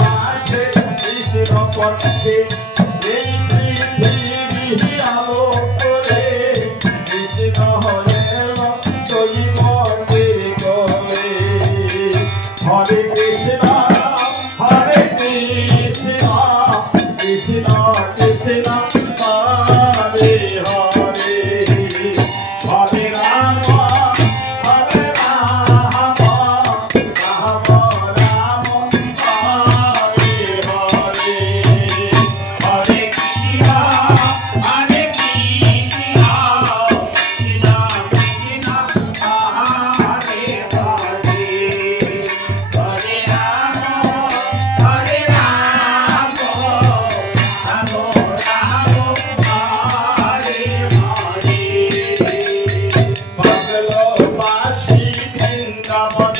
মাসে কৃষ্ণ পক্ষে এই পৃথিবী আলো করে কৃষ্ণ হলেন দৈবতে গলে। হরে কৃষ্ণ হরে কৃষ্ণ কৃষ্ণ কৃষ্ণ হরে হরে হরে রাম হরে রাম রাম রাম হরে হরে হরে কৃষ্ণ হরে কৃষ্ণ কৃষ্ণ কৃষ্ণ হরে হরে হরে রাম হরে রাম রাম রাম হরে হরে। পাগল বাসি বৃন্দাবন